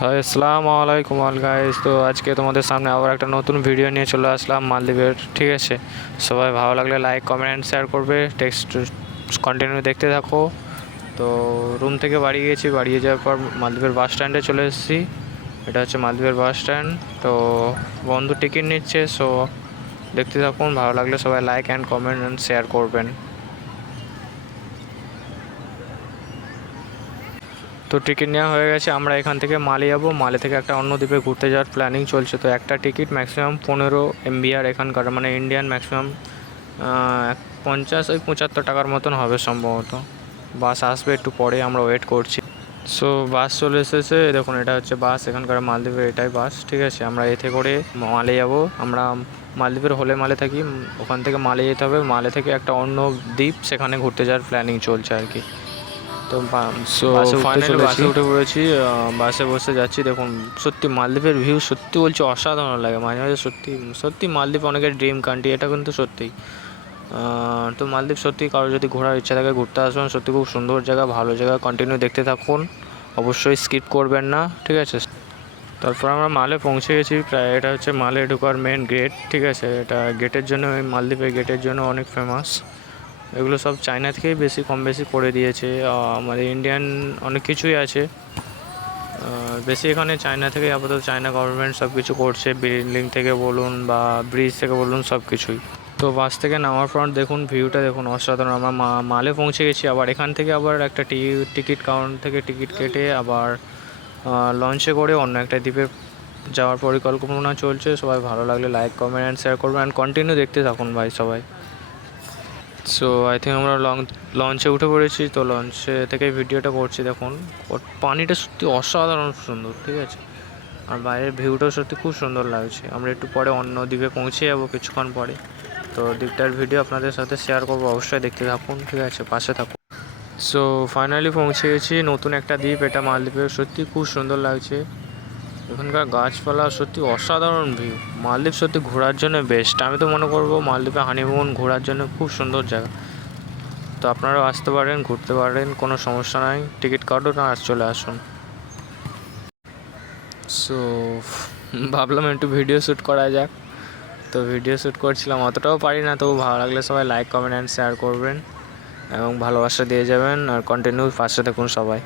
High আসসালামু আলাইকুম all guys. তো আজকে তোমাদের সামনে আবার একটা নতুন ভিডিও নিয়ে চলে আসলাম মালদ্বীপের। ঠিক আছে, সবাই ভালো লাগলে লাইক কমেন্ট শেয়ার করবে, টেক্সট কন্টিনিউ দেখতে থাকো। তো রুম থেকে বাড়ি গেছি, বাড়িয়ে যাওয়ার পর মালদ্বীপের বাস স্ট্যান্ডে চলে এসেছি। এটা হচ্ছে মালদ্বীপের বাস স্ট্যান্ড। তো বন্ধু টিকিট নিচ্ছে, সো দেখতে থাকুন। ভালো লাগলে সবাই like and comment and share করবেন। তো টিকিট নেওয়া হয়ে গেছে, আমরা এখান থেকে মালে যাবো। মালে থেকে একটা অন্য দ্বীপে ঘুরতে যাওয়ার প্ল্যানিং চলছে। তো একটা টিকিট ম্যাক্সিমাম 15 MBR এখানকার, মানে ইন্ডিয়ান ম্যাক্সিমাম 50-75 টাকার মতন হবে সম্ভবত। বাস আসবে একটু পরে, আমরা ওয়েট করছি। সো বাস চলে এসেছে, দেখুন এটা হচ্ছে বাস এখানকার মালদ্বীপের, এটাই বাস। ঠিক আছে, আমরা এতে করে মালে যাব। আমরা মালদ্বীপের হোলে মালে থাকি, ওখান থেকে মালে যেতে হবে। মালে থেকে একটা অন্য দ্বীপ, সেখানে ঘুরতে যাওয়ার প্ল্যানিং চলছে আর কি। তো সো ফাইনালি বাসে উঠে পড়েছি, বাসে বসে যাচ্ছি। দেখুন সত্যি মালদ্বীপের ভিউ সত্যি বলছি অসাধারণ লাগে মাঝে মাঝে। সত্যি সত্যি মালদ্বীপ অনেকের ড্রিম কান্ট্রি, এটা কিন্তু সত্যি। তো মালদ্বীপ সত্যি কারো যদি ঘোরার ইচ্ছা থাকে ঘুরতে আসবেন, সত্যি খুব সুন্দর জায়গা, ভালো জায়গা। কন্টিনিউ দেখতে থাকুন, অবশ্যই স্কিপ করবেন না। ঠিক আছে, তারপর আমরা মালে পৌঁছে গেছি প্রায়। এটা হচ্ছে মালে ঢোকার মেন গেট। ঠিক আছে, এটা গেটের জন্য, ওই মালদ্বীপের গেটের জন্য অনেক ফেমাস। এগুলো সব চায়না থেকেই বেশি কম বেশি করে দিয়েছে। আমাদের ইন্ডিয়ান অনেক কিছুই আছে, বেশি এখানে চায়না থেকে আপাতত চায়না গভর্নমেন্ট সব কিছু করছে, বিল্ডিং থেকে বলুন বা ব্রিজ থেকে বলুন সব কিছুই। তো বাস থেকে নামার পর দেখুন ভিউটা দেখুন অসাধারণ। আমরা মালে পৌঁছে গেছি। আবার এখান থেকে আবার একটা টিকিট কাউন্টার থেকে টিকিট কেটে আবার লঞ্চে করে অন্য একটা দ্বীপে যাওয়ার পরিকল্পনা চলছে। সবাই ভালো লাগলে লাইক কমেন্ট অ্যান্ড শেয়ার করবেন অ্যান্ড কন্টিনিউ দেখতে থাকুন ভাই সবাই। সো আই থিঙ্ক আমরা লঞ্চে উঠে পড়েছি। তো লঞ্চে থেকে ভিডিওটা করছি। দেখুন পানিটা সত্যি অসাধারণ সুন্দর। ঠিক আছে, আর বাইরের ভিউটাও সত্যি খুব সুন্দর লাগছে। আমরা একটু পরে অন্য দ্বীপে পৌঁছে যাবো কিছুক্ষণ পরে। তো দ্বীপটার ভিডিও আপনাদের সাথে শেয়ার করবো, অবশ্যই দেখতে থাকুন। ঠিক আছে, পাশে থাকুন। সো ফাইনালি পৌঁছে গেছি নতুন একটা দ্বীপ, এটা মালদ্বীপের। সত্যি খুব সুন্দর লাগছে, এখানকার গাছপালা সত্যি অসাধারণ ভিউ। মালদ্বীপ সত্যি ঘোরার জন্য বেস্ট। আমি তো মনে করবো মালদ্বীপে হানিমুন ঘোরার জন্য খুব সুন্দর জায়গা। তো আপনারাও আসতে পারেন, ঘুরতে পারেন, কোনো সমস্যা নাই। টিকিট কাটুন আর চলে আসুন। সো ভাবলাম একটু ভিডিও শ্যুট করা যাক। তো ভিডিও শ্যুট করছিলাম, অতটাও পারি না। তবু ভালো লাগলে সবাই লাইক কমেন্ট অ্যান্ড শেয়ার করবেন এবং ভালোবাসা দিয়ে যাবেন, আর কন্টিনিউ পাশে দেখুন সবাই।